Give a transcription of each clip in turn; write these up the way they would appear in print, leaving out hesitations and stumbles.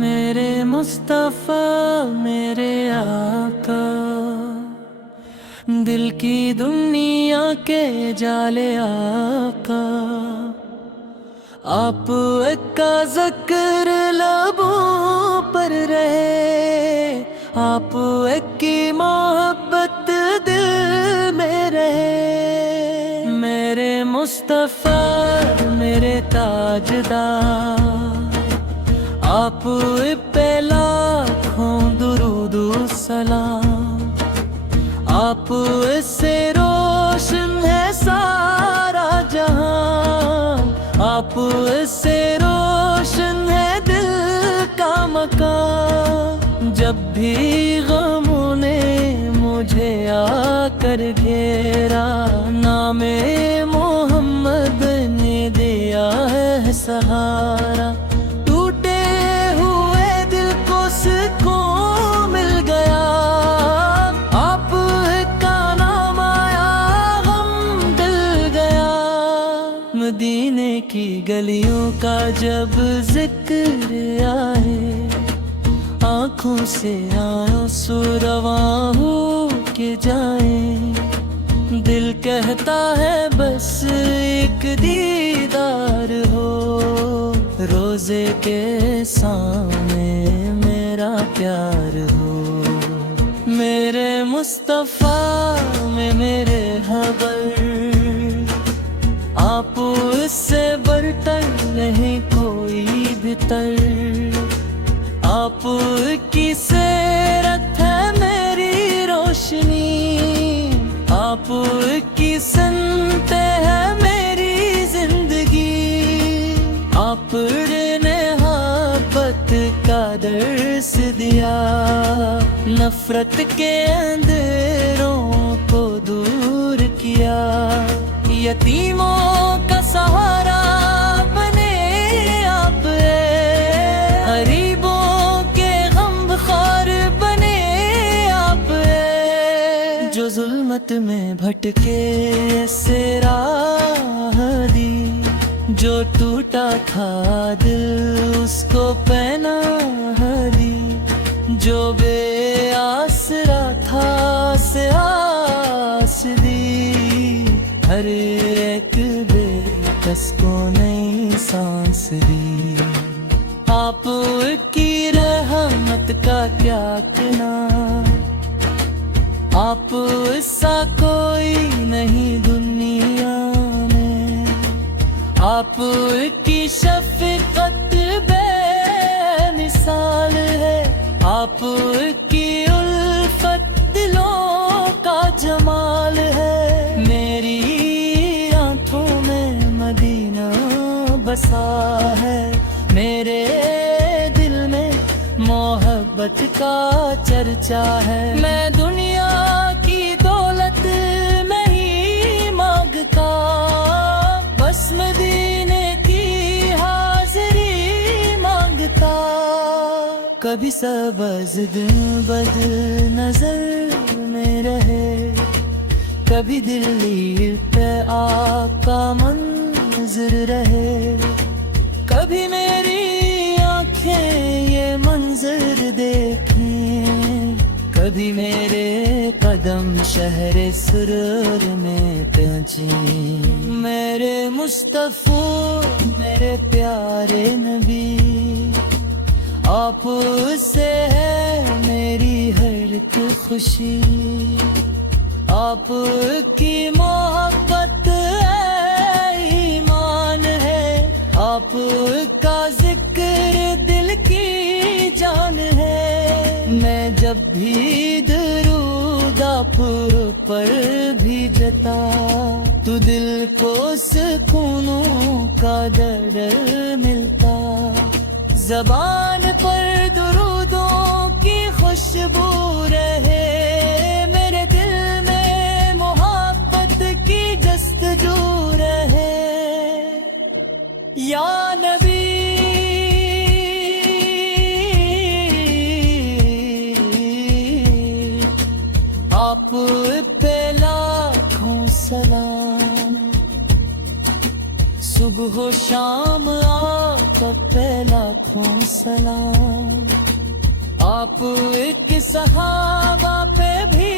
मेरे मुस्तफ़ा मेरे आका, दिल की दुनिया के जाले आका, आप का ज़िक्र लबों पर रहे, आप की मोहब्बत दिल में रहे। मेरे मुस्तफ़ा मेरे ताजदार, आप पे लाखों दुरूद सलाम। आप से रोशन है सारा जहां, आप से रोशन है दिल का मकान। जब भी गमों ने मुझे आकर घेरा, नामे मोहम्मद ने दिया है सहारा। मदीने की गलियों का जब जिक्र आए, आँखों से आंसू रवा हो के जाए। दिल कहता है बस एक दीदार हो, रोजे के सामने मेरा प्यार हो। मेरे मुस्तफ़ा में मेरे हबर, आप उससे बढ़कर नहीं कोई भी तर। आप की सीरत है मेरी रोशनी, आप की सुनते हैं मेरी जिंदगी। आपने मोहब्बत का दर्स दिया, नफरत के अंधेरों को दूर किया। यतीमों का सहारा बने आप, गरीबों के गमख्वार बने आप। जो जुल्मत में भटके से राह दी, जो टूटा था दिल उसको पनाह दी। जो बेआसरा था से आस दी, हर एक बेकस को नई सांस दी। आप की रहमत का क्या कहना, आप सा कोई नहीं दुनिया में। आप की शफ़क़त बेमिसाल है, आप की उल्फत दिलों का जमाल है। मेरी मदीना बसा है, मेरे दिल में मोहब्बत का चर्चा है। मैं दुनिया की दौलत नहीं मांगता, बस मदीने की हाज़िरी मांगता। कभी सबज़ दिन बद नजर में रहे, कभी दिल्ली पे आका मंज़र रहे। कभी मेरी आँखें ये मंजर देखें, कभी मेरे कदम शहरे सुरूर में पहुँचे। मेरे मुस्तफ़ा मेरे प्यारे नबी, आप से है मेरी हर एक खुशी। आप की मोहब्बत ईमान है, आप का जिक्र दिल की जान है। मैं जब भी दरूद आप पर भेजता, तो दिल को सुकूनों का दर्द मिलता। ज़बान पर दुरूदों की खुशबू रहे, मेरे दिल में मोहब्बत की जस्तजू रहे। या नबी आप पे लाखों सलाम। सुबह सुबह हो शाम आका पे लाखों सलाम। आप एक सहाबा पे भी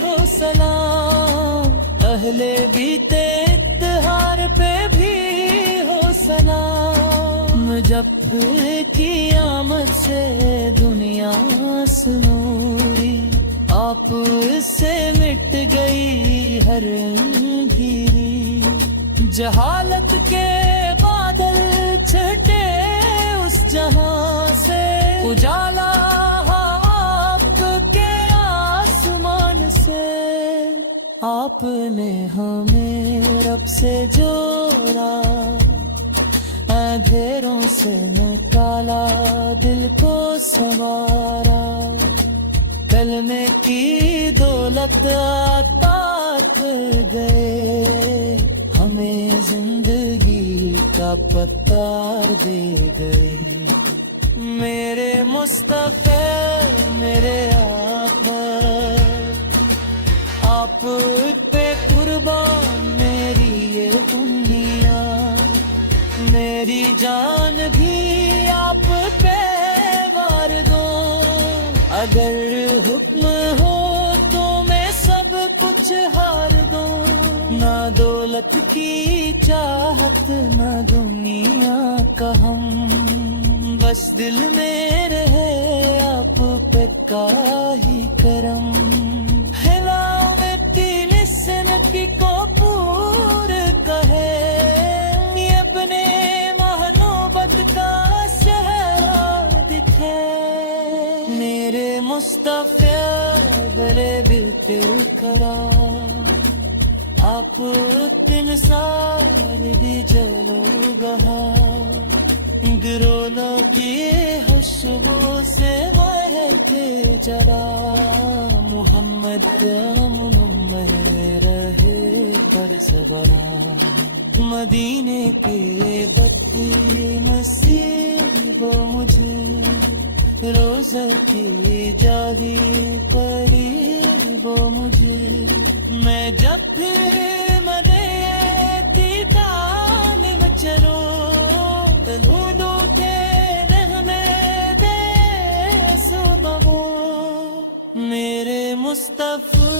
हो सलाम, अहले बीते इत्तिहार पे भी हो सलाम। जब की आमद से दुनिया सुनूरी, आप से मिट गई हर अंधेरी। जहालत के बादल छटे उस जहां से, उजाला आपके आसमान से। आपने हमें रब से जोड़ा, अंधेरों से निकाला, दिल को संवारा। कलमे की दौलत अता कर गए, हमें जिंदगी का पता दे गए। मेरे मुस्तफा मेरे आका, आप पे कुर्बान मेरी ये दुनिया। मेरी जान भी आप पे वार दो, अगर हुक्म हो तो मैं सब कुछ हार दूं। ना दौलत की चाहत ना दुनिया का हम, बस दिल में रहे आप पे का ही करम। हिलाओ मिट्टी लिसन की को पूर कहे, ये अपने महानोबत का शहर दिखे। मेरे मुस्तफा गले बिल्कुल करा, आप दिन सार भी जलो बहा। गिरोना किए खुशबू से महके जरा, मोहम्मद मुनम्मह रहे पर सबरा। मदीने के बत्ती नसीब मुझे, रोज़ा की जाली करीब मुझे। मैं जब फिर मदीने में चलूं, ढूंढूं तेरे में दे सुबह। मेरे मुस्तफा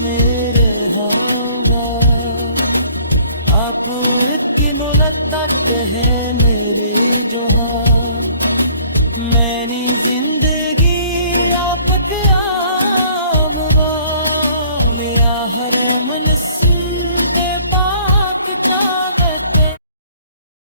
मेरे हवा, आप की मुलाकात है मेरे जहां। मेरी जिंदगी आप के आवा, मेरा हर मन